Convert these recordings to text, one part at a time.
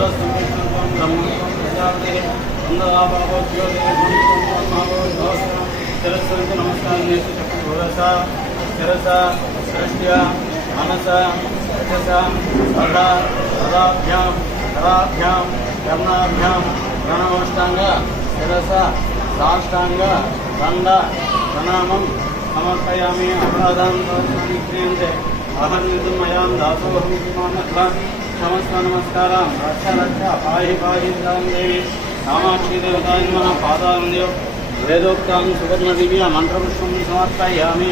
రుద్రస్వం నమస్కారం చేసి చెప్పండి భూరస శిరస సృష్ట్య మనస యశస సద సదాభ్యాం కరాభ్యాం కర్ణాభ్యాం ప్రణవష్టాంగ శిరస సాష్టాంగ దండ ప్రణామం సమర్పయామి అపరాధాన్ని క్రియంతే అహం మయాం దాసోహం కిమానత్వ సమస్త నమస్కారం రక్ష రక్ష పాహి పాహి దాం దేవి కామాక్షి దేవతాయ నమః పాదాలంద్యో వేదోక్తాం సువర్ణ దివ్య మంత్రపుష్పం సమర్పయామి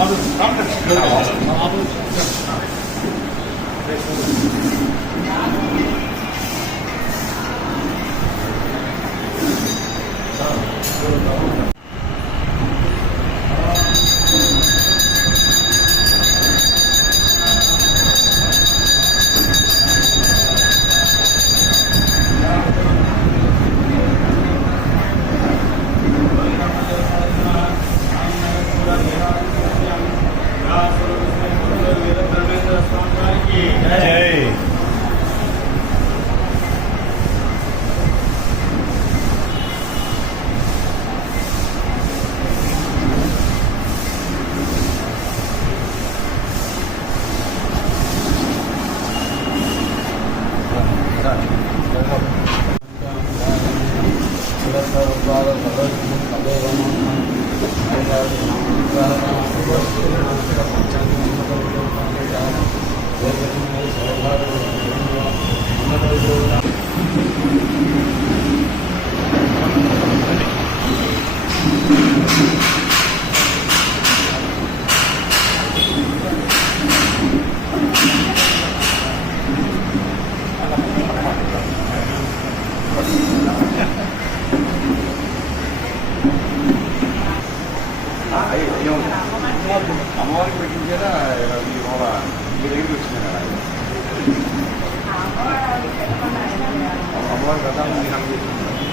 Abi, tam da çıkıyor. Abi, పంచాంగం అమ్మవారికి పెట్టించేదా ఈ మూల మీ దగ్గరికి వచ్చింది కదా అమ్మవారి ప్రధానం మీరు అనుకుంటున్నారు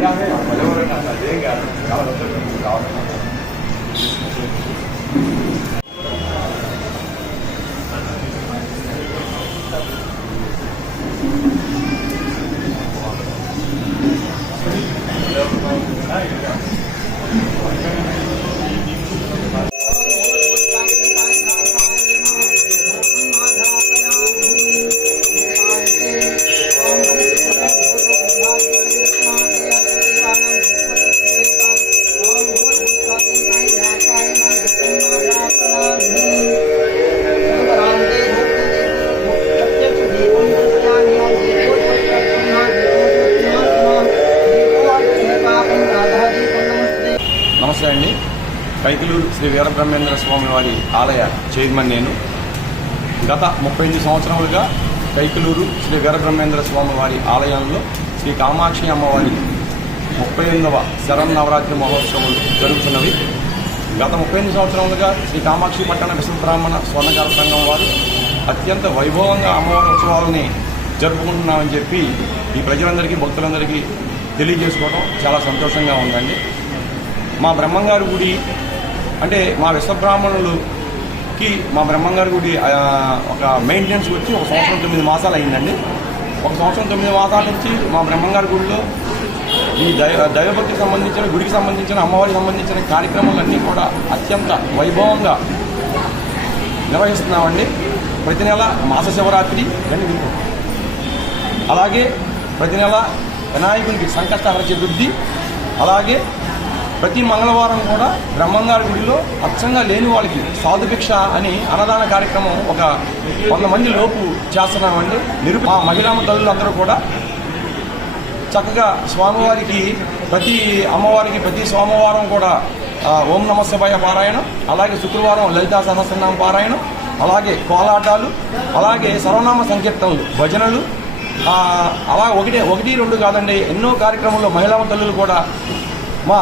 అదేం కాదు కావాలి కైకలూరు శ్రీ వీరబ్రహ్మేంద్ర స్వామి వారి ఆలయ చైర్మన్ నేను. గత ముప్పై ఎనిమిది సంవత్సరాలుగా కైకలూరు శ్రీ వీరబ్రహ్మేంద్ర స్వామి వారి ఆలయంలో శ్రీ కామాక్షి అమ్మవారి ముప్పై ఎనిమిదవ శరన్నవరాత్రి మహోత్సవాలు జరుగుతున్నవి గత ముప్పై ఎనిమిది సంవత్సరాలుగా శ్రీ కామాక్షి పట్టణ విశ్వబ్రాహ్మణ స్వర్ణకాల సంఘం వారు అత్యంత వైభవంగా అమ్మవారి ఉత్సవాలని జరుపుకుంటున్నామని చెప్పి ఈ ప్రజలందరికీ భక్తులందరికీ తెలియజేసుకోవడం చాలా సంతోషంగా ఉందండి. మా బ్రహ్మంగారి గుడి అంటే మా విశ్వబ్రాహ్మణులకి మా బ్రహ్మంగారి గుడి ఒక మెయింటెనెన్స్ వచ్చి ఒక సంవత్సరం తొమ్మిది మాసాలు అయిందండి. ఒక సంవత్సరం తొమ్మిది మాసాల నుంచి మా బ్రహ్మంగారి గుడిలో ఈ దైవ దైవభక్తికి సంబంధించిన గుడికి సంబంధించిన అమ్మవారికి సంబంధించిన కార్యక్రమాలన్నీ కూడా అత్యంత వైభవంగా నిర్వహిస్తున్నామండి. ప్రతి నెల మాస శివరాత్రి అని అలాగే ప్రతి నెల వినాయకునికి సంకష్టహర చతుర్థి అలాగే ప్రతి మంగళవారం కూడా బ్రహ్మంగారి గుడిలో అచ్చంగా లేని వాళ్ళకి సాధుభిక్ష అని అన్నదాన కార్యక్రమం ఒక వంద మంది లోపు చేస్తున్నామండి. నిరు మా మహిళా తల్లులందరూ కూడా చక్కగా స్వామివారికి ప్రతి అమ్మవారికి ప్రతి సోమవారం కూడా ఓం నమ శివాయ పారాయణం అలాగే శుక్రవారం లలితా సహస్రనామ పారాయణం అలాగే కోలాటాలు అలాగే సర్వనామ సంకీర్తనలు భజనలు అలా ఒకటే ఒకటి రెండు కాదండి ఎన్నో కార్యక్రమాల్లో మహిళా తల్లులు కూడా మా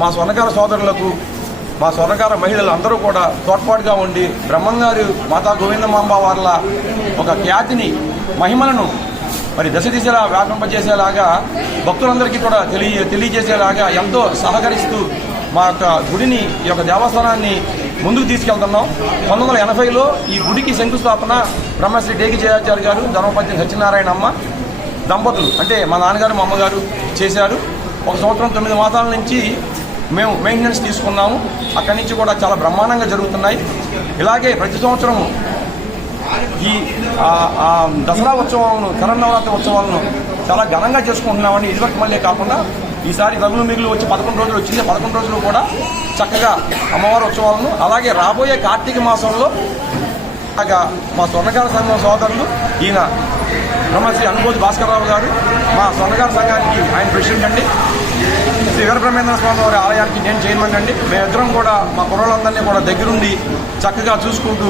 మా స్వర్ణకార సోదరులకు మా స్వర్ణకార మహిళలు అందరూ కూడా తోడ్పాటుగా ఉండి బ్రహ్మంగారు మాతా గోవిందమాంబ వార్ల ఒక ఖ్యాతిని మహిమలను మరి దశ దిశలా వ్యాపింపజేసేలాగా భక్తులందరికీ కూడా తెలియ తెలియజేసేలాగా ఎంతో సహకరిస్తూ మా యొక్క గుడిని ఈ యొక్క దేవస్థానాన్ని ముందుకు తీసుకెళ్తున్నాం. పంతొమ్మిది వందల ఎనభైలో ఈ గుడికి శంకుస్థాపన బ్రహ్మశ్రీ డేకి జయాచార్య గారు ధర్మపతి సత్యనారాయణ అమ్మ దంపతులు అంటే మా నాన్నగారు మా అమ్మగారు చేశారు. ఒక సంవత్సరం తొమ్మిది మాసాల నుంచి మేము మెయింటెనెన్స్ తీసుకున్నాము. అక్కడి నుంచి కూడా చాలా బ్రహ్మాండంగా జరుగుతున్నాయి. ఇలాగే ప్రతి సంవత్సరము ఈ దసరా ఉత్సవాలను శరన్నవరాత్రి ఉత్సవాలను చాలా ఘనంగా చేసుకుంటున్నామని ఇదివరకు మళ్ళీ కాకుండా ఈసారి రగులు మిగులు వచ్చి పదకొండు రోజులు వచ్చింది. పదకొండు రోజులు కూడా చక్కగా అమ్మవారి ఉత్సవాలను అలాగే రాబోయే కార్తీక మాసంలో మా స్వర్ణకార సంఘం సోదరులు ఈయన బ్రహ్మశ్రీ అనుభూతి భాస్కరరావు గారు మా స్వర్ణకార సంఘానికి ఆయన ప్రెసిడెంట్ అండి. శ్రీ వీరబ్రహ్మేంద్ర స్వామి వారి ఆలయానికి నేను చేయమని అండి. మేమిద్దరం కూడా మా కుర్రలందరినీ కూడా దగ్గరుండి చక్కగా చూసుకుంటూ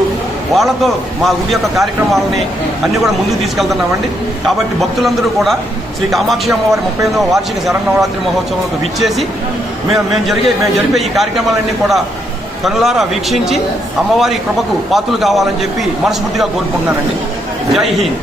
వాళ్ళతో మా గుడి యొక్క కార్యక్రమాలని అన్ని కూడా ముందుకు తీసుకెళ్తున్నామండి. కాబట్టి భక్తులందరూ కూడా శ్రీ కామాక్షి అమ్మవారి ముప్పై ఎనిమిదవ వార్షిక శరణవరాత్రి మహోత్సవంలో విచ్చేసి మేము మేము జరిగే మేము జరిపే ఈ కార్యక్రమాలన్నీ కూడా కనులారా వీక్షించి అమ్మవారి కృపకు పాత్రలు కావాలని చెప్పి మనస్ఫూర్తిగా కోరుకుంటున్నానండి. జై హింద్.